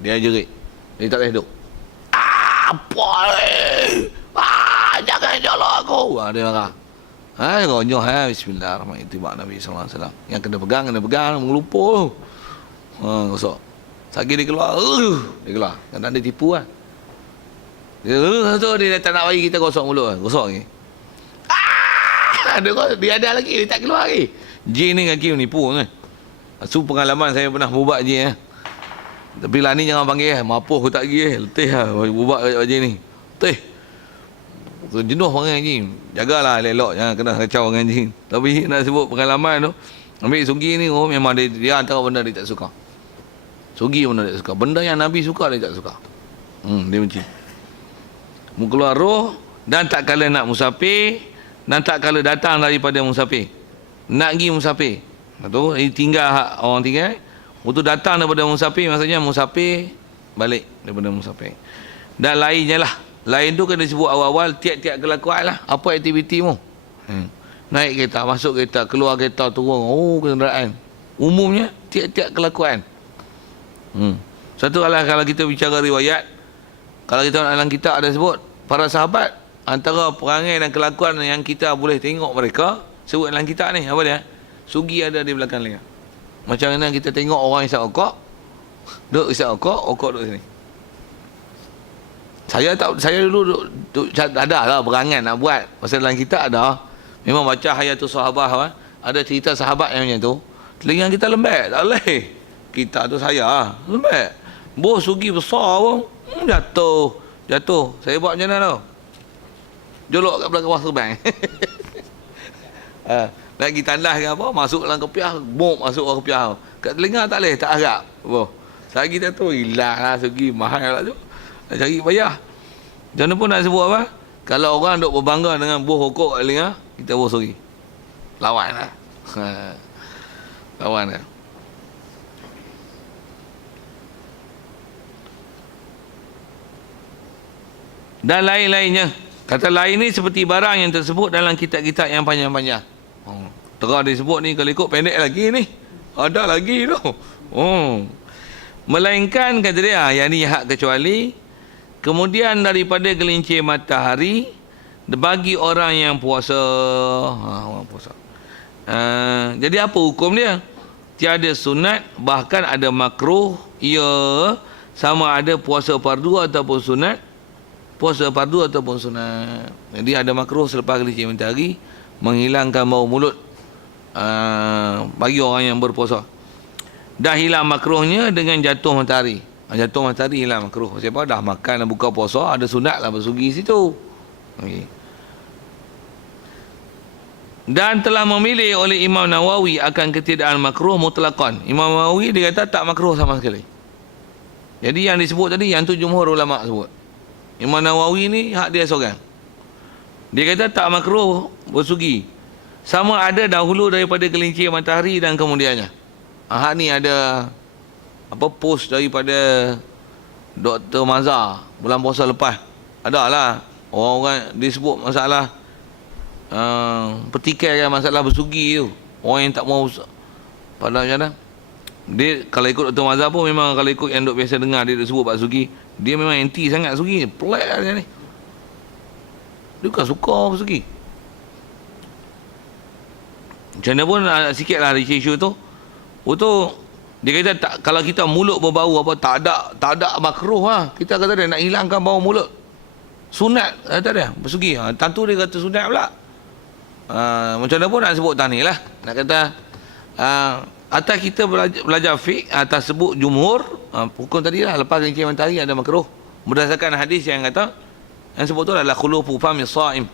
Dia jerit. Dia tak boleh duduk. Apa ni? Jangan jalan aku. Dia marah. Gonyoh bismillahirrahmanirrahim. Tiba Nabi SAW. Yang kena pegang, mengelumpur. Gosok. Sakit dia keluar. Dia keluar. Kadang dia tipu lah. Dia tak nak bagi kita gosok mulut. Gosok lagi. Dia ada lagi. Dia tak keluar lagi. Jin ni kaki menipu kan. Itu pengalaman saya pernah bubat jin. Tapi lah ni jangan panggil. Mapuh aku tak pergi. Letih lah. Bubat jin ni. Letih. Jenuh panggil jin. Jagalah elok. Jangan kena kacau dengan jin. Tapi nak sebut pengalaman tu. Ambil Sugi ni memang dia antara benda dia tak suka. Sugi benda dia tak suka. Benda yang Nabi suka dia tak suka. Dia benci. Keluar roh. Dan tak kala nak musafir. Dan tak kala datang daripada musafir. Nak pergi musafir. Tu tinggal orang tinggal. Untuk datang daripada musafir. Maksudnya musafir balik daripada musafir. Dan lainnya lah. Lain tu kena sebut awal-awal tiap-tiap kelakuan lah. Apa aktiviti mu? Naik kereta, masuk kereta, keluar kereta, turun. Kenderaan. Umumnya tiap-tiap kelakuan. Satu adalah kalau kita bicara riwayat. Kalau kita dalam kitab ada sebut. Para sahabat. Antara perangai dan kelakuan yang kita boleh tengok mereka. Sebut dalam kitab ni. Apa dia? Sugi ada di belakang leher. Macam mana kita tengok orang isap okok. Duduk isap okok duduk sini. Saya dulu ada lah berangan nak buat. Pasal dalam kitab ada. Memang baca Hayatus Sahabah kan. Ada cerita sahabat yang macam tu. Telinga kita lembek. Tak boleh. Kita tu saya lembek. Bos Sugi besar pun. Jatuh. Saya buat macam mana tu? Jolok kat belakang bawah terbang. Lagi tandas ke apa. Masuk dalam kepiah. Bom masuk dalam kepiah. Kat telinga tak boleh. Tak harap. Sagi tu hilang lah Sugi. Mahal lah tu. Nak cari payah. Macam mana pun nak sebut apa? Kalau orang duk berbangga dengan buah hokok kat telinga, kita buah Sugi. Lawan lah. Lawan lah. Dan lain-lainnya. Kata lain ni seperti barang yang tersebut dalam kitab-kitab yang panjang-panjang. Terang disebut ni kalau ikut pendek lagi ni. Ada lagi tu. Melainkan kata dia, yang ni hak kecuali. Kemudian daripada gelincir matahari bagi orang yang puasa. Orang puasa. Jadi apa hukum dia? Tiada sunat, bahkan ada makruh. Ia sama ada puasa fardu ataupun sunat. Puasa fardu ataupun sunat. Jadi ada makruh selepas gelincir matahari menghilangkan bau mulut bagi orang yang berpuasa. Dah hilang makruhnya dengan jatuh matahari. Jatuh matahari hilang makruh. Siapa dah makan dan buka puasa, ada sunat lah bersugi situ. Okay. Dan telah memilih oleh Imam Nawawi akan ketiadaan makruh mutlaqan. Imam Nawawi dia kata tak makruh sama sekali. Jadi yang disebut tadi, yang tu jumhur ulama sebut. Imam Nawawi ni hak dia seorang. Dia kata tak makruh bersugi. Sama ada dahulu daripada gelincir matahari dan kemudiannya. Hak ni ada post daripada Dr. Mazhar bulan puasa lepas. Adalah orang-orang disebut masalah pertikaian masalah bersugi tu. Orang yang tak mau pada macam mana? Dia kalau ikut Dr. Mazhar pun memang kalau ikut yang duk biasa dengar dia sebut bab sugi, dia memang anti sangat sugi. Pelik lah dia ni. Dia bukan suka bersugi. Macam mana pun sikitlah isu tu. Dia kata tak, kalau kita mulut berbau apa tak ada makruh lah. Kita kata dia nak hilangkan bau mulut. Sunat kata dia bersugi. Tentu dia kata sunat pula. Macam mana pun nak sebut tani lah. Nak kata atas kita belajar fiqh atas sebut jumhur hukum tadi lah lepas gelincir matahari ada makruh. Berdasarkan hadis yang kata yang sebut tu adalah khulufu fami shaim.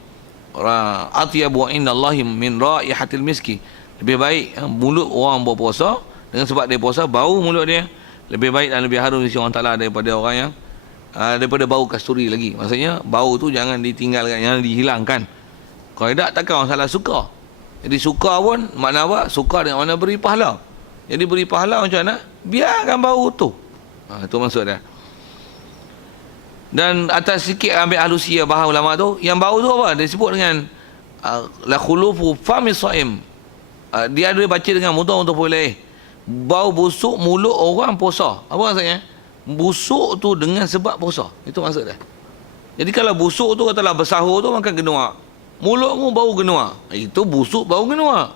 Atyabu indallahi min raihatil miski. Lebih baik mulut orang berpuasa dengan sebab dia puasa, bau mulut dia lebih baik dan lebih harum di sisi Allah Ta'ala daripada orang yang daripada bau kasturi lagi. Maksudnya bau tu jangan ditinggalkan, jangan dihilangkan. Kalau tidak takkan orang salah suka. Jadi suka pun makna apa? Suka dengan makna beri pahala. Jadi beri pahala macam mana? Biarkan bau tu. Itu maksud dia. Dan atas sikit ambil halusia bahasa ulama tu, yang bau tu apa? Dia sebut dengan la khulufu fami shaim. Dia ada baca dengan mudah untuk boleh bau busuk mulut orang puasa. Apa maksudnya? busuk tu dengan sebab puasa. Itu maksud dia. Jadi kalau busuk tu katalah bersahur tu makan genua. Mulutmu bau genua. Itu busuk bau genua.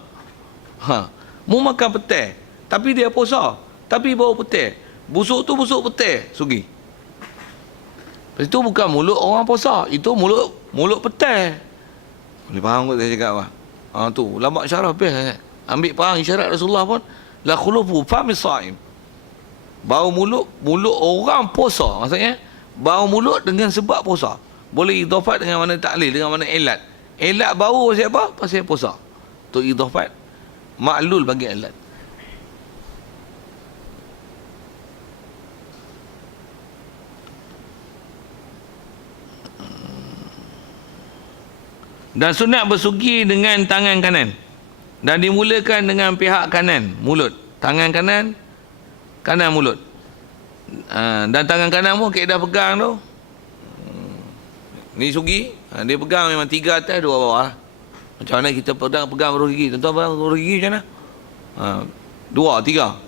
Mu makan petai. Tapi dia puasa. Tapi bau petai. Busuk tu busuk petai. Sugi. Itu bukan mulut orang puasa. Itu mulut petai. Boleh faham kot saya cakap apa? Tu. Ulama syarah best. Ambil faham isyarat Rasulullah pun. La khulufu famis sa'im. Bau mulut orang puasa. Maksudnya, bau mulut dengan sebab puasa. Boleh idhafat dengan mana taklil, dengan mana ilat. Ilat bau pasal apa? Pasal puasa. Tu idhafat. Ma'lul bagi ilat. Dan sunat bersugi dengan tangan kanan. Dan dimulakan dengan pihak kanan, mulut. Tangan kanan, kanan mulut. Dan tangan kanan pun kaedah pegang tu. Ni sugi, dia pegang memang 3 atas 2 bawah. Macam mana kita pegang baru gigi? Tuan-tuan pegang baru gigi macam mana? 2, 3.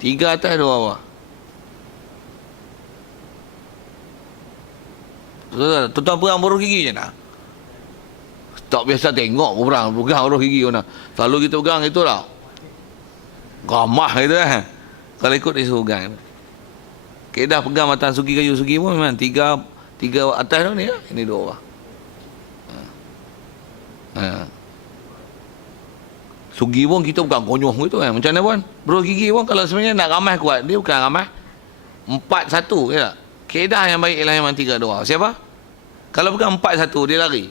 3 atas 2 bawah. Tuan-tuan pegang baru gigi macam mana? Tak biasa tengok pegang baru gigi mana. Selalu kita pegang itu lah. Ramah gitu Kalau ikut dia suruh pegang. Keedah pegang matan sugi kayu sugi pun memang 3 atas tu ni lah. Ini 2 bawah. Sugi pun kita bukan konyol gitu kan. Macam mana pun bro gigi pun kalau sebenarnya nak ramai kuat, dia bukan ramai 4-1 ya tak? Keedah yang baik ialah memang 3-2. Siapa? Kalau bukan 4-1 dia lari.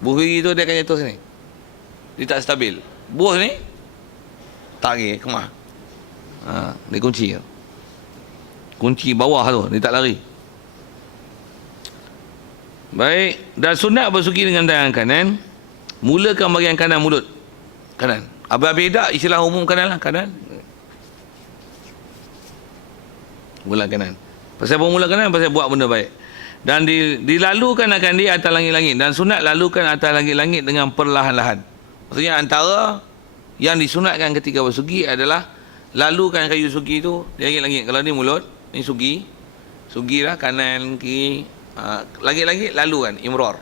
Buh gigi tu dia akan jatuh sini. Dia tak stabil. Buh ni tak lari kemah. Dia kunci tu. Kunci bawah tu, dia tak lari. Baik, dan sunat bersugi dengan tangan kanan. Mulakan bahagian kanan mulut. Kanan. Beda istilah umum kanan lah, kanan. Mula kanan. Pasal mula kanan, pasal buat benda baik. Dan dilalukan akan dia atas langit-langit. Dan sunat lalukan atas langit-langit dengan perlahan-lahan. Maksudnya antara yang disunatkan ketika bersugi adalah lalukan kayu sugi tu di langit-langit. Kalau ni mulut, ni sugi. Sugi lah kanan, kiri. Langit-langit lalukan, imrar.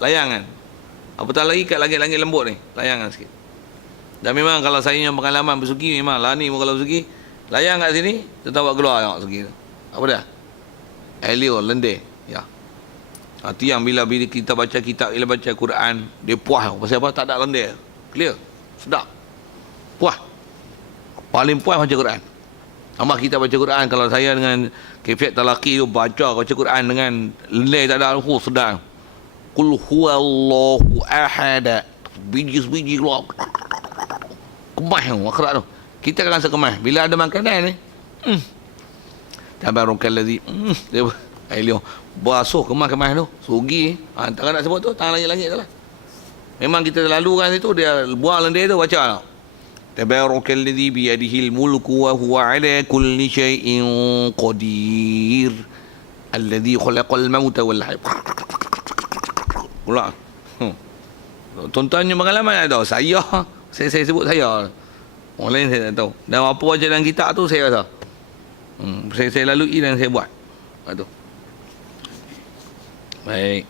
Layangan. Apatah lagi kat langit-langit lembut ni. Layangan sikit. Dan memang kalau saya yang pengalaman bersugi, memang lah ni kalau bersugi, layang kat sini, tetap buat keluar tengok sugi tu. Apa dah? Elio, lendir. Ya. Itu yang bila kita baca kitab, bila baca Quran, dia puas. Pasal apa? Tak ada lendir. Clear. Sedap. Puas. Paling puas baca Quran. Amat kita baca Quran, kalau saya dengan kefiat talaki tu baca Quran dengan lendir tak ada, sedap. Qul huwallahu ahad. Biji-biji keluar. Kemah tu, akhirat tu. Kita akan rasa kemah. Bila ada makanan ni, Tabarakallazi. Dia Elio basuh kemah-kemah tu. Sugi. Antara nak sebut tu, tangan langit-langit tu lah. Memang kita lalukan situ, dia buang lendir tu, baca lah. Tabarakallazi biyadihil mulku wa huwa ala kulli syai'in qadir. Alladhi khalaqal mauta wal hayat. Pula. Tuan-tuannya pengalaman tak tahu. Saya sebut saya. Orang lain saya tak tahu. Dan apa baca dalam kitab tu saya rasa. Saya lalui dan saya buat. Itu. Baik.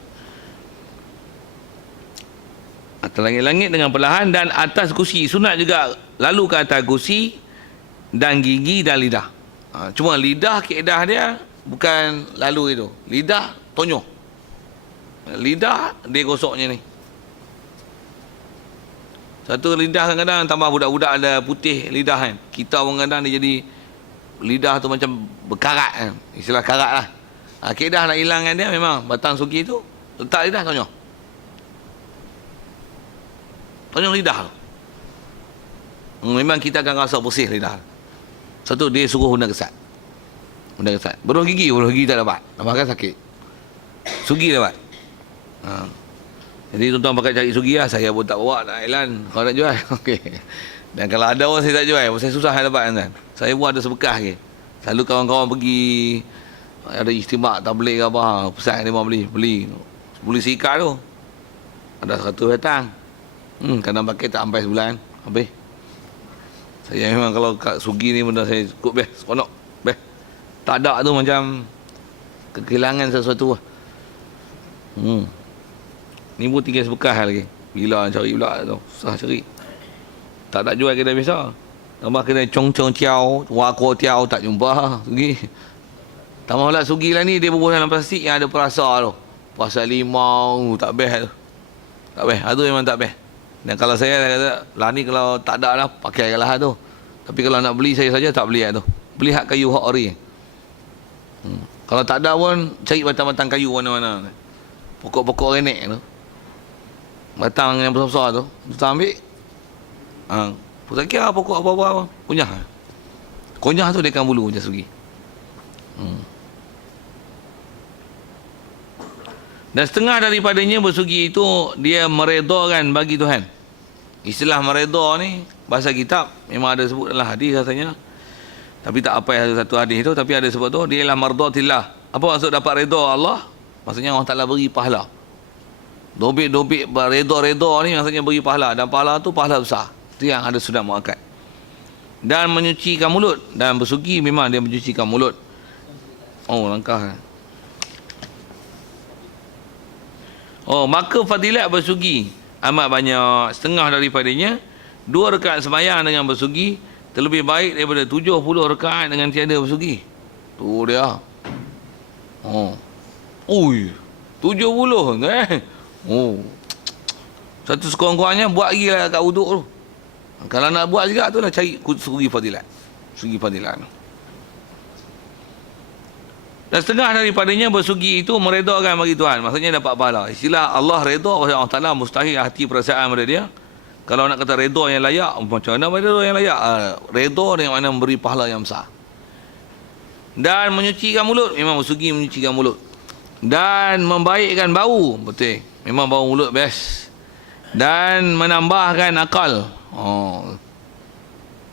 Atas langit-langit dengan perlahan dan atas gusi. Sunat juga lalu ke atas gusi dan gigi dan lidah. Cuma lidah keedah dia bukan lalu itu. Lidah tonyoh. Lidah dia gosoknya ni. Satu lidah kadang-kadang tambah budak-budak ada putih lidah kan. Kita pun kadang dia jadi lidah tu macam berkarat kan. Istilah karat lah. Keedah nak hilangkan dia memang batang sugi tu letak lidah tonyoh. Tonyoh lidah tu. Memang kita akan rasa bersih lidah. Satu dia suruh guna kesat. Guna kesat. Beruh gigi tak dapat. Nampak kan sakit. Sugi dapat. Jadi tuan-tuan pakai cari sugi lah. Saya pun tak bawa nak iklan. Kalau nak jual, okey. Dan kalau ada orang saya tak jual. Saya susah nak dapat kan. Saya pun ada sebekas ke. Selalu kawan-kawan pergi ada istimak tabligh ke apa, pesan dia mau beli sikat tu. Ada 100 datang. Kadang pakai tak sampai sebulan habis. Saya memang kalau kat Sugi ni benda saya cukup best, seronok. Best. Tak ada tu macam kehilangan sesuatu lah. Ni pun tinggal sebekas lagi. Bila cari pula tu, susah cari. Tak ada jual kedai biasa. Tambah kedai cong-cong ciao, wako tiao tak jumpa Sugi. Tambah pula Sugi lah ni dia berbual dalam plastik yang ada perasa tu. Perasa limau, tak best tu. Tak best, itu memang tak best. Dan kalau saya kata, lah ni kalau tak ada lah, pakai lah tu. Tapi kalau nak beli saya saja tak beli lah tu. Beli hak kayu hak ori. Kalau tak ada pun, cari batang-batang kayu mana-mana. Pokok-pokok renek tu. Batang yang besar-besar tu, kita ambil. Pusat kira pokok apa-apa, kunyah. Kunyah tu dia akan bulu macam Sugi. Dan setengah daripadanya bersugi itu dia meredakan bagi Tuhan. Istilah mereda ni bahasa kitab memang ada sebut dalam hadis rasanya. Tapi tak apa yang satu hadis itu, tapi ada sebut tu dia ialah mardatillah. Apa maksud dapat redha Allah? Maksudnya Allah Taala beri pahala. Dobit-dobit reda-reda ni maksudnya beri pahala, dan pahala tu pahala besar. Itu yang ada sudah muakkad. Dan menyucikan mulut, dan bersugi memang dia menyucikan mulut. Oh, langkah. Oh, maka fadilat bersugi amat banyak. Setengah daripadanya 2 rakaat sembahyang dengan bersugi terlebih baik daripada 70 rakaat dengan tiada bersugi. Tu dia. Ui, 70 Oh. Satu sekurang-kurangnya buat lagi lah kat wuduk tu. Kalau nak buat juga tu lah cari sugi fadilat. Sugi fadilat. Dan setengah daripadanya bersugi itu meredakan bagi Tuhan. Maksudnya dapat pahala. Istilah Allah reda, Allah Ta'ala mustahil hati perasaan pada dia. Kalau nak kata reda yang layak, macam mana reda yang layak? Reda dengan mana memberi pahala yang besar. Dan menyucikan mulut. Memang bersugi menyucikan mulut. Dan membaikkan bau. Betul. Memang bau mulut best. Dan menambahkan akal.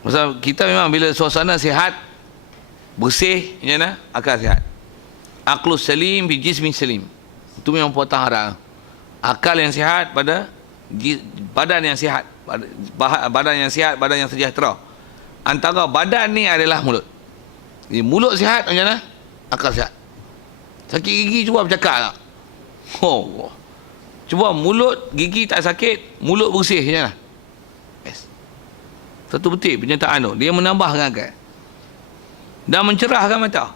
Pasal kita memang bila suasana sihat, bersih, macam mana? Akal sihat. Aqlus salim bi jismin salim. Itu memang potong haram. Akal yang sihat pada badan yang sihat. Badan yang sihat, badan yang sejahtera. Antara badan ni adalah mulut. Jadi mulut sihat macam mana? Akal sihat. Sakit gigi cuba bercakap tak? Cuba mulut gigi tak sakit, mulut bersih macam mana? Yes. Satu betul penyataan tu. Dia menambahkan akal. Dan mencerahkan mata.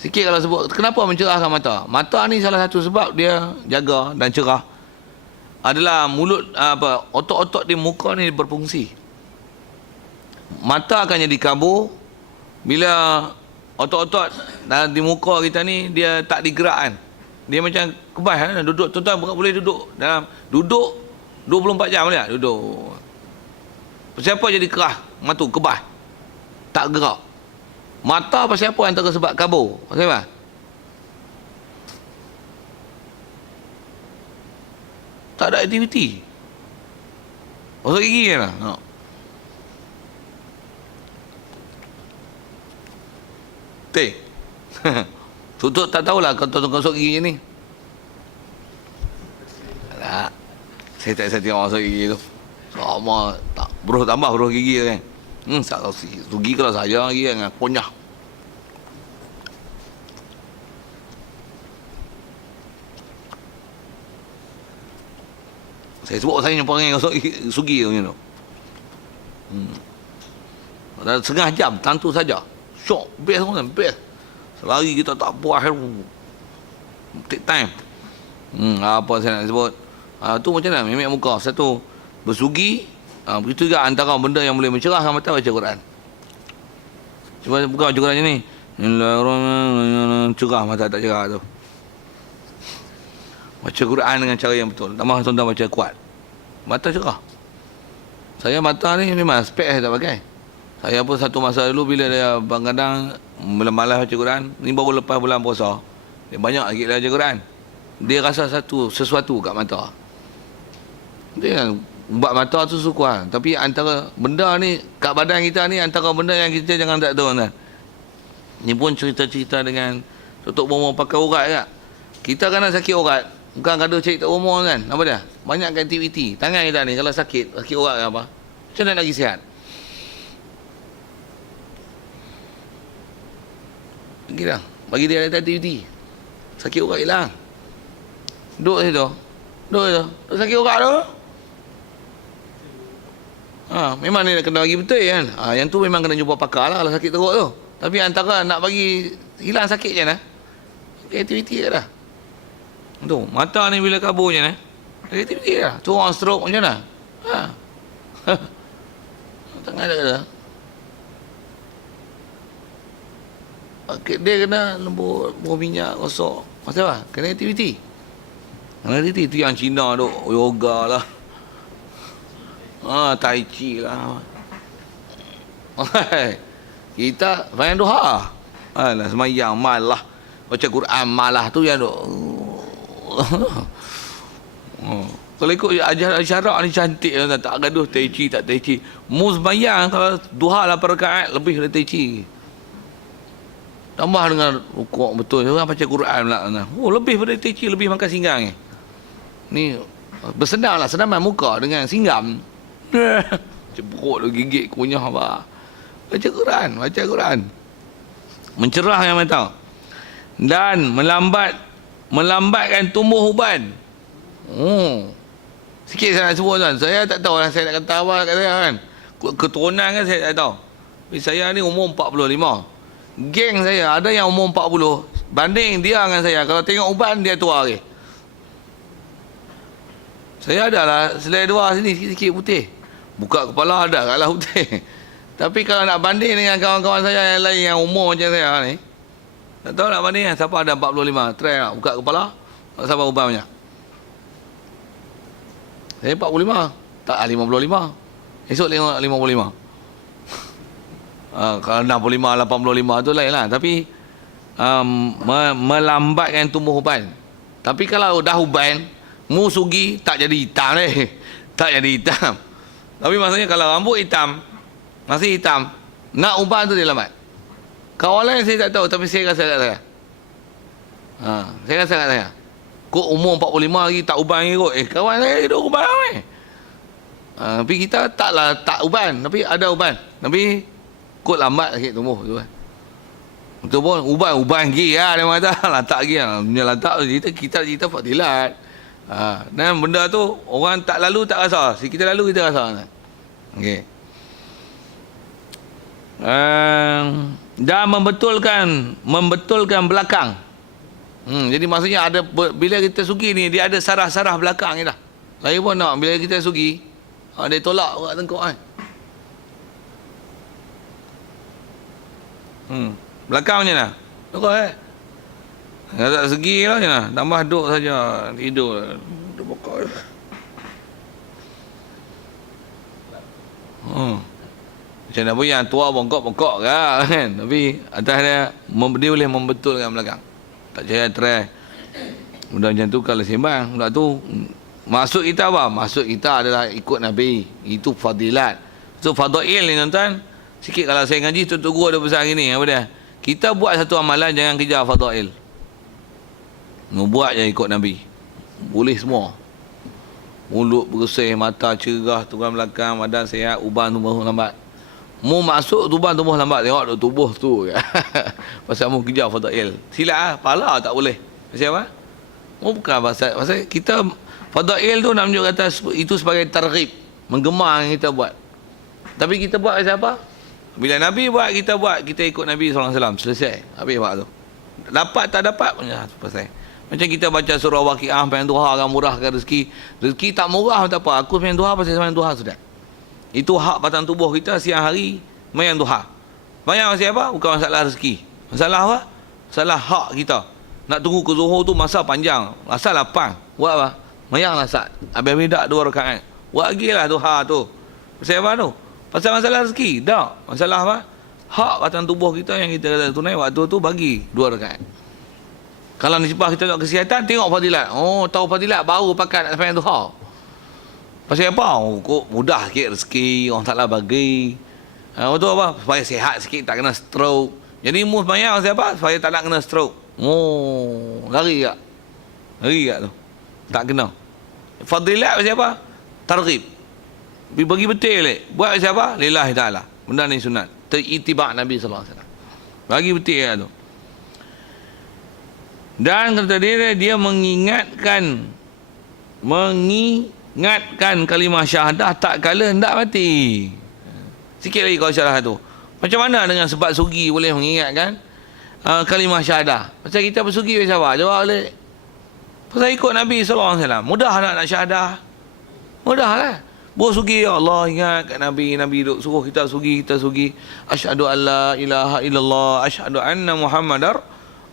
Sikit kalau sebut, kenapa mencerahkan mata? Mata ni salah satu sebab dia jaga dan cerah adalah mulut, otot-otot di muka ni berfungsi. Mata akan jadi kabur bila otot-otot di muka kita ni dia tak digerakkan. Dia macam kebas, duduk, tuan-tuan boleh duduk dalam, duduk 24 jam boleh tak? Duduk. Siapa jadi kerah? Mata kebas. Tak gerak. Mata pasal apa antara sebab kabur? Pasal apa? Tak ada aktiviti. Pasal gigi je lah. Teh. Tutup tak tahulah kau tutup masuk gigi ni. Tak. Saya tengok masuk gigi tu. Sama tak beruh tambah beruh gigi kan. Sugi kalau saya lagi dengan kunyah. Saya sebut saya nampak dengan sugi tu. Dalam setengah jam, tentu saja. Syok, best pun, best. Selari kita tak puas. Take time. Apa saya nak sebut. Tu macam mana? Memek muka. Satu, bersugi. Begitu juga antara benda yang boleh mencerahkan mata, baca Quran. Cuba buka baca Quran ni. Cerah mata tak cerah tu. Baca Quran dengan cara yang betul. Tambah tuan-tuan baca kuat. Mata cerah. Saya mata ni memang spek saya tak pakai. Saya pun satu masa dulu bila dia kadang-kadang malas baca Quran, ni baru lepas bulan puasa. Dia banyak lagi baca Quran. Dia rasa sesuatu kat mata. Dia kan ubat mata tu sukuan. Tapi antara benda ni kat badan kita ni, antara benda yang kita jangan tak tahu kan. Ni pun cerita-cerita dengan Datuk Bomo pakai urat kan. Kita kan nak sakit urat, bukan gaduh cari Datuk Bomo kan. Apa dia? Banyak aktiviti. Tangan kita ni kalau sakit urat ke apa, macam mana nak lagi sihat? Pergi dah. Bagi dia aktiviti. Sakit urat hilang. Duduk situ. Duduk situ. Sakit urat tu. Memang ni nak kena bagi betul kan. Yang tu memang kena jumpa pakar lah kalau sakit teruk tu. Tapi antara nak bagi hilang sakit je lah. Aktiviti je dah. Tu, mata ni bila kabur je lah. Aktiviti je lah. Tu orang stroke macam mana? Tangan dia kata. Dia kena lembut, buah minyak, gosok. Maksud apa? Kena aktiviti. Kena aktiviti. Tu yang Cina tu. Yoga lah. Tai chi lah. Kita bayang duha. Semayang malah. Baca Quran malah tu yang tu. Kalau ikut ajaran syarak ni cantik. Tak gaduh tai chi, tak tai chi. Mu semayang kalau duha 8 rakaat lebih dari tai chi. Tambah dengan rukuk betul. Orang baca Quran pula. Lebih pada tai chi, lebih makan singgam ni. Ni bersenam lah. Senaman muka dengan singgam. Cebrok tu gigit kunyah apa. Baca Quran. Baca Quran. Mencerah yang mata. Dan melambatkan tumbuh uban. Sikit saya nak sebut tuan. Saya tak tahu lah saya nak kata apa kat saya kan. Keturunan kan saya tak tahu. Tapi saya ni umur 45. Geng saya ada yang umur 40. Banding dia dengan saya. Kalau tengok uban dia tua lagi. Saya adalah selai dua sini sikit-sikit putih. Buka kepala ada kalah putih. Tapi kalau nak banding dengan kawan-kawan saya yang lain yang umur macam saya ni. Tak tahu nak banding kan. Siapa ada 45. Try lah. Buka kepala. Siapa uban banyak. Saya 45. Tak 55. Esok 55. Kalau 65, 85 tu lain lah. Tapi melambatkan tumbuh uban. Tapi kalau dah uban, mu sugi tak jadi hitam ni. Tak jadi hitam. Tapi maksudnya kalau rambut hitam, masih hitam, nak uban tu dia lambat. Kawan lain saya tak tahu, tapi saya rasa kat saya. Saya rasa kat saya. Kok umur 45 lagi tak uban lagi kot. Kawan saya hidup uban ni. Tapi kita taklah tak uban, tapi ada uban. Tapi kot lambat sikit tumbuh tu kan. Betul pun uban gigi lah dia kata. Lantak gigi lah. Punya lantak tu kita cerita fadilat. Dan benda tu orang tak lalu tak rasa. Si kita lalu kita rasa. Okey. Dan membetulkan belakang. Jadi maksudnya ada bila kita sugi ni dia ada sarah-sarah belakang ni dah. Lagi pun nak bila kita sugi dia tolak kat tengkuk kan. Belakang macam mana? Tengok tak segi lah macam mana? Tambah duduk saja. Tidur. Duduk bokok je. Macam mana pun yang tua bongkok-bongkok kan. Tapi atas dia boleh membetulkan belakang. Tak percaya try. Benda macam tu kalau sembang. Benda tu maksud kita apa? Maksud kita adalah ikut Nabi. Itu fadilat. So fadail ni tuan-tuan. Sikit kalau saya ngaji tuan-tuan guru ada pesan gini. Apa dia? Kita buat satu amalan jangan kejar fadail. Buat je ikut Nabi. Boleh semua. Mulut bersih, mata cerah, tulang belakang, badan sihat, uban tumbuh lambat. Mu masuk uban tumbuh lambat. Tengok tubuh tu. Pasal mu kejar fadail. Silap lah. Pahala tak boleh. Pasal apa? Mu bukan pasal kita fadail tu nak menunjuk kata itu sebagai targhib. Menggema yang kita buat. Tapi kita buat pasal apa? Bila Nabi buat, kita buat. Kita ikut Nabi SAW. Selesai. Habis buat tu. Dapat tak dapat punya pasal. Macam kita baca surah Waqiah, pengen duha kan murahkan rezeki. Rezeki tak murah tak apa. Aku pengen duha pasal pengen duha sudah. Itu hak batang tubuh kita siang hari main duha. Bayang pasal apa? Bukan masalah rezeki. Masalah apa? Masalah hak kita. Nak tunggu ke Zuhur tu masa panjang. Asal lapang. Buat apa? Mayanglah saat. Habis tak 2 rakaat. Buat lagi lah duha tu. Pasal apa tu? Pasal masalah rezeki. Tak. Masalah apa? Hak batang tubuh kita yang kita kata tunai waktu tu bagi 2 rakaat. Kalau nisbah kita tengok kesihatan, tengok fadilat. Oh, tahu fadilat baru pakat nak sampai duha. Pasal apa? Oh, kok mudah sikit rezeki, orang taklah bagi. Betul apa? Supaya sihat sikit, tak kena stroke. Jadi mu semayang pasal apa? Supaya tak nak kena stroke. Oh, lari tak? Lari tak tu? Tak kena. Fadilat pasal apa? Targhib. Bagi betul le. Buat pasal apa? Lillahi ta'ala. Benda ni sunat. Teritiba Nabi SAW. Bagi betul lah tu. Dan kata dia mengingatkan kalimah syahadah tak kala hendak mati. Sikit lagi kau syarah tu. Macam mana dengan sebab sugi boleh mengingatkan kalimah syahadah? Pasal kita bersugi pasal apa? Jawab balik. Pasal ikut Nabi SAW. Mudah nak syahadah. Mudah lah. Buat sugi, ya Allah ingat kat Nabi. Nabi duk suruh kita sugi. Asyhadu an la ilaha illallah. Asyhadu anna Muhammadar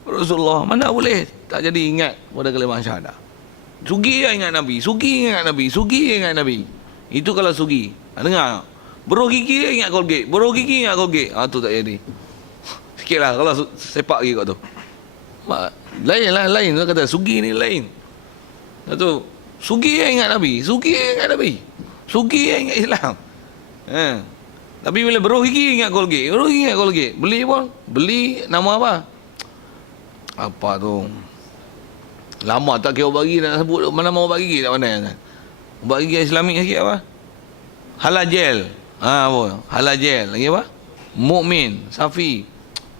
Rasulullah. Mana boleh tak jadi ingat pada kalimah syahadah. Sugi ya ingat Nabi. Sugi ingat Nabi. Itu kalau sugi. Dengar. Beruh gigi ingat Colgate. Tu tak jadi. Sikit lah kalau sepak gigi kat tu. Lain tu kata sugi ni lain. Tu sugi yang ingat Nabi. Sugi yang ingat Islam. Tapi bila beruh gigi ingat Colgate. Beli nama apa? Apa tu? Lama tak kira ubat gigi nak sebut mana nama ubat gigi tak pandai kan. Ubat gigi Islamik sikit apa? Halajel. Apa? Halajel. Lagi apa? Mukmin, Safi.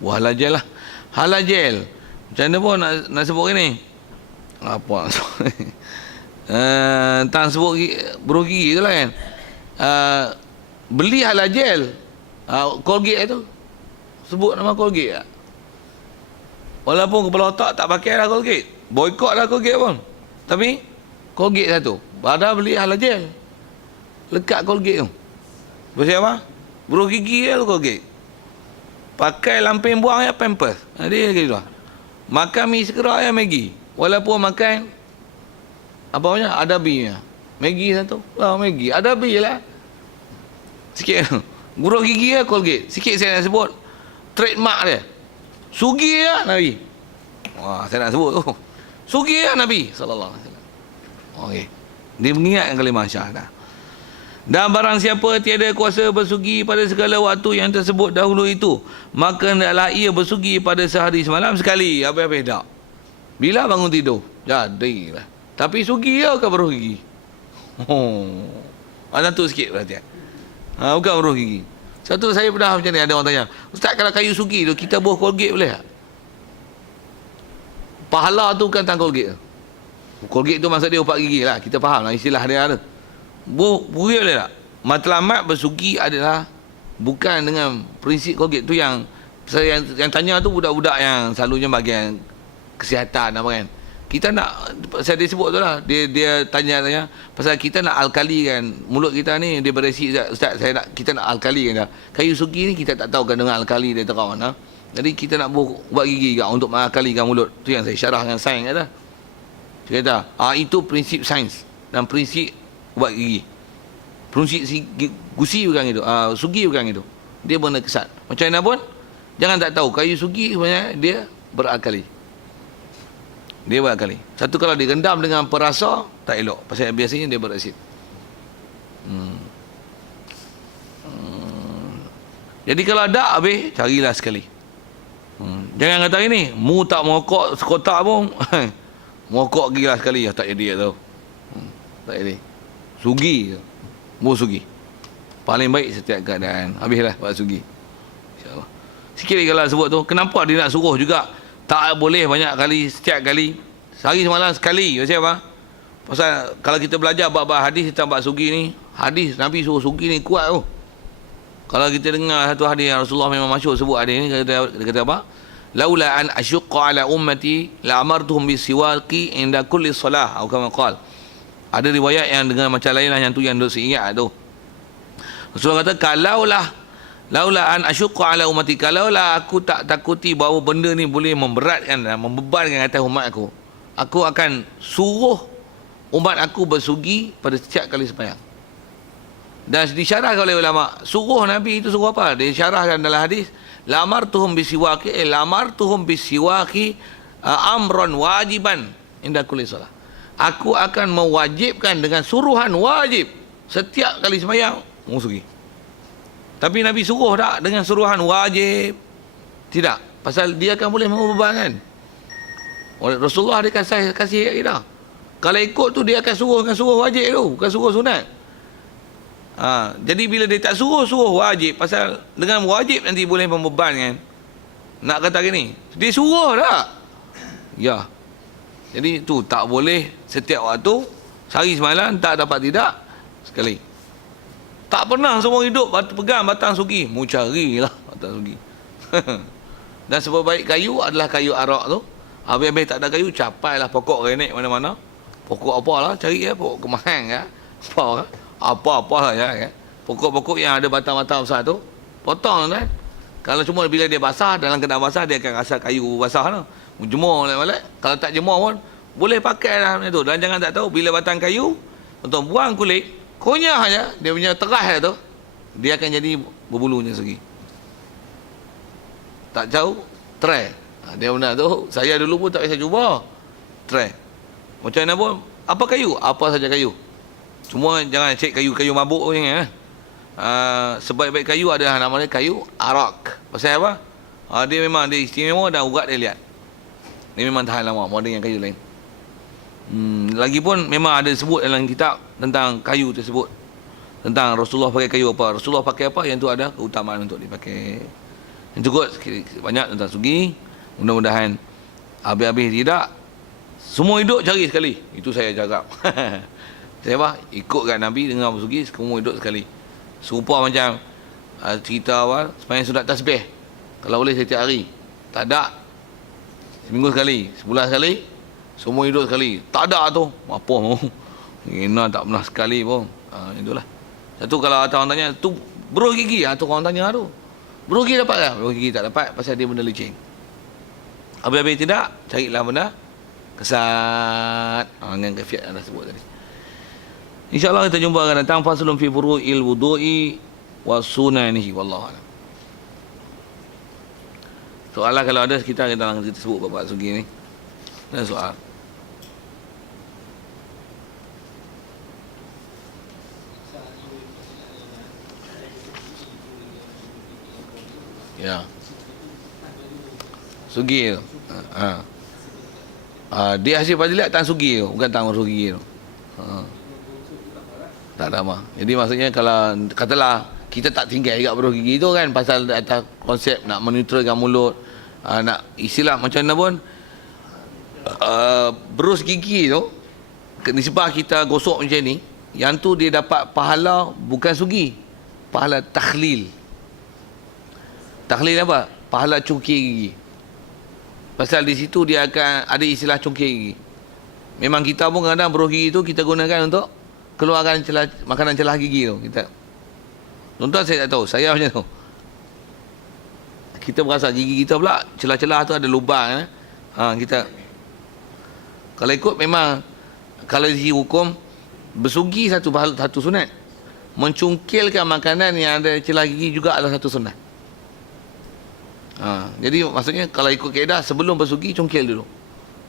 Halajel lah. Halajel. Macam mana pun nak sebut ni? Apa? Tang sebut beruh gigi tu lah kan. Beli halajel. Colgate tu. Sebut nama Colgate tak? Walaupun kepala otak tak pakai lah Colgate. Boykot lah Colgate pun. Tapi Colgate satu. Pada beli halajel. Lekat Colgate tu. Pasal apa? Beruh gigi lah Colgate. Pakai lampin buang ya Pampers. Dia gitu lah. Makan mi segera ya Maggi. Walaupun makan apa punya? Adabi punya. Maggi satu. Maggi. Adabi lah. Sikit. Beruh gigi ya Colgate. Sikit saya nak sebut trademark dia. Sugi ya Nabi. Saya nak sebut tu. Sugi ya Nabi sallallahu alaihi wasallam. Okey. Dia mengingatkan kalimah syahadah. Dan barang siapa tiada kuasa bersugi pada segala waktu yang tersebut dahulu itu, maka hendaklah ia bersugi pada sehari semalam sekali. Habis-habis tak. Bila bangun tidur? Jadilah. Tapi sugi ya ke beruh gigi? Ada tu sikit perhatian. Bukan beruh gigi. Satu saya pernah macam ni, ada orang tanya, Ustaz kalau kayu sugi tu kita buah Colgate boleh tak? Pahala tu bukan tang Colgate. Colgate tu maksud dia upat gigi lah. Kita faham lah istilah dia ada. Boleh tak? Matlamat bersugi adalah bukan dengan prinsip Colgate tu yang tanya tu budak-budak yang selalunya bahagian kesihatan apa kan. Kita nak, saya dia sebut tu lah, dia tanya pasal kita nak alkali kan mulut kita ni, dia beresi, Ustaz kita nak alkali kan dah. Kayu sugi ni kita tak tahu kan dengan alkali dia terang mana. Jadi kita nak buat gigi kan untuk mengalkalikan mulut. Tu yang saya syarah dengan sains kata. Saya kata itu prinsip sains dan prinsip buat gigi. Prinsip gusi bukan itu, sugi bukan itu. Dia benda kesat. Macam mana pun jangan tak tahu kayu sugi sebenarnya dia beralkali. Dia berkali. Satu kalau direndam dengan perasa tak elok. Pasal biasanya dia berasid. Jadi kalau ada habis carilah sekali. Jangan kata ini mu tak merokok sekotak pun. Merokok gila sekali tak jadi tu. Tak jadi. Sugi. Mu sugi. Paling baik setiap keadaan. Habislah buat sugi. InsyaAllah. Sikit lagi kalau sebut tu, kenapa dia nak suruh juga tak boleh banyak kali, setiap kali, sehari semalam sekali. Pasal apa? Pasal kalau kita belajar bab-bab hadis tentang bab sugi ni, hadis Nabi suruh sugi ni kuat tu. Kalau kita dengar satu hadis yang Rasulullah memang masyhur sebut hadis ni, dia kata apa? Laula an asyqa ala ummati la amartuhum bisiwaki inda kulli salah atau kama qala. Ada riwayat yang dengan macam lain lah, yang tu yang duk ingat tu. Rasulullah kata laula an asyqa ala ummati, kalaulah aku tak takuti bahawa benda ni boleh memberatkan dan membebankan atas umat aku akan suruh umat aku bersugi pada setiap kali sembahyang. Dan disyarahkan oleh ulama, suruh Nabi itu suruh apa? Dia syarahkan dalam hadis, lamartuhum bisiwaki amran wajiban inda kulli salah. Aku akan mewajibkan dengan suruhan wajib setiap kali sembahyang mengusugi. Tapi Nabi suruh tak dengan suruhan wajib? Tidak. Pasal dia akan boleh membebankan. Rasulullah dia kasih kita. Kalau ikut tu dia akan suruh wajib tu, bukan suruh sunat. Jadi bila dia tak suruh wajib, pasal dengan wajib nanti boleh membebankan. Nak kata gini, dia suruh tak? Ya. Jadi tu tak boleh setiap waktu sehari semalam tak dapat tidak sekali. Tak pernah semua hidup pegang batang sugi, mu carilah batang sugi. Dan sebaik kayu adalah kayu arak tu. Habis-habis tak ada kayu, capailah pokok renek mana-mana. Pokok apalah cari ya, pokok kemahang ya. Apa-apa lah ya kan. Pokok-pokok yang ada batang-batang besar tu potong kan. Kalau cuma bila dia basah, dalam keadaan basah dia akan rasa kayu basah tu. Jemur balik. Kalau tak jemur pun boleh pakai lah macam tu. Dan jangan tak tahu bila batang kayu untuk buang kulit, kunyah aja dia punya terah tu, dia akan jadi berbulu macam segi. Tak jauh try. Dia benar tu. Saya dulu pun tak biasa cuba. Try. Macam mana pun, apa kayu? Apa saja kayu. Cuma jangan cek kayu-kayu mabuk pun jangan. Sebaik-baik kayu adalah namanya kayu arak. Pasal apa? Dia memang dia istimewa dan urat dia lihat. Dia memang tahan lama, more dengan kayu lain. Lagipun memang ada sebut dalam kitab tentang kayu tersebut. Tentang Rasulullah pakai kayu apa. Rasulullah pakai apa, yang tu ada keutamaan untuk dipakai. Yang cukup banyak tentang sugi. Mudah-mudahan habis-habis tidak. Semua hidup cari sekali. Itu saya cakap. Saya apa? Ikutkan Nabi dengan bersugi, semua hidup sekali. Serupa macam cerita awal sembahyang sunat tasbih. Kalau boleh setiap hari. Tak ada. Seminggu sekali, sebulan sekali, semua hidup sekali. Tak ada tu. Apa mau? Kena tak pernah sekali pun. Itulah. Satu kalau orang tanya, tu beruh gigi. Tu orang tanya tu. Beruh gigi dapat tak? Beruh gigi tak dapat pasal dia benda licin. Habis-habis tidak, carilah benda kesat. Dengan kefiat yang dah sebut tadi. InsyaAllah kita jumpa akan datang. Faslun fi furu'il wudu'i wa sunanihi. Wallahu a'lam. Soalan kalau ada kita dalam kita sebut bab sugi ni. Ada soal? Ya. Sugi tu. Dia hasil fadilat tang sugi tu, bukan tang sugi tu. Tak ada mah. Jadi maksudnya kalau katalah kita tak tinggal dekat beruh gigi tu kan, pasal atas konsep nak menetralkan mulut, nak istilah macam mana pun, berus gigi tu nisbah kita gosok macam ni, yang tu dia dapat pahala bukan sugi, pahala takhlil. Takhlil apa? Pahala cungkir gigi. Pasal di situ dia akan ada istilah cungkir gigi. Memang kita pun kadang beruh gigi tu kita gunakan untuk keluarkan celah, makanan celah gigi tu kita. Tuan-tuan saya tak tahu, saya macam tu. Kita berasa gigi kita pula celah-celah tu ada lubang kita. Kalau ikut memang kalau di hukum bersugi satu sunat. Mencungkilkan makanan yang ada celah gigi juga adalah satu sunat. Jadi maksudnya kalau ikut kaedah sebelum bersugi cungkil dulu.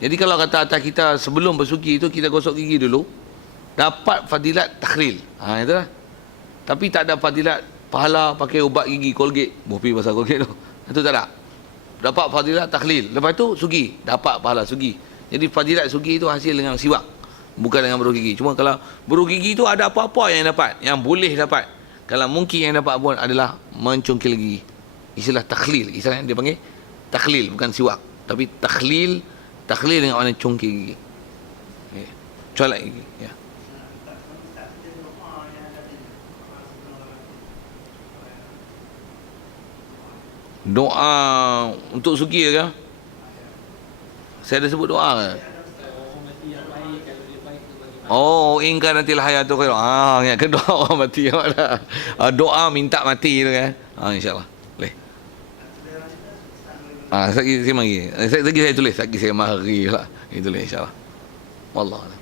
Jadi kalau kata atas kita sebelum bersugi itu kita gosok gigi dulu, dapat fadilat takhlil. Itulah. Tapi tak ada fadilat pahala pakai ubat gigi Colgate. Bopi pasal Colgate tu. Itu tak ada. Dapat fadilat takhlil. Lepas tu sugi, dapat pahala sugi. Jadi fadilat sugi itu hasil dengan siwak, bukan dengan beruh gigi. Cuma kalau beruh gigi itu ada apa-apa yang dapat, yang boleh dapat. Kalau mungkin yang dapat pun adalah mencungkil gigi. Istilah takhlil, istilah yang dia panggil takhlil, bukan siwak. Tapi takhlil dengan makna cungkil gigi. Colak gigi, ya. Doa untuk sugi ke? Saya ada sebut doa ke? Oh, ingkar nanti hayatu khair. Ingat ke doa orang mati ada. Doa minta mati tu kan. InsyaAllah. Boleh. Saya mari. Saya tulis. Saya mari lah. Itulah insyaAllah. Wallahu a'lam.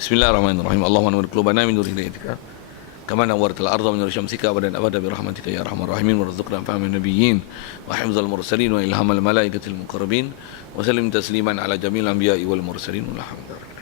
Bismillahirrahmanirrahim. Allahumma nawwir qulubana min nuri hidayatika. كما نورت الأرض من نور شمسك أبدا أبدا برحمتك يا أرحم الراحمين وارزقنا فهم النبيين وحفظ المرسلين وإلهام الملائكة المقربين وسلم تسليما على جميع الأنبياء والمرسلين والحمد لله.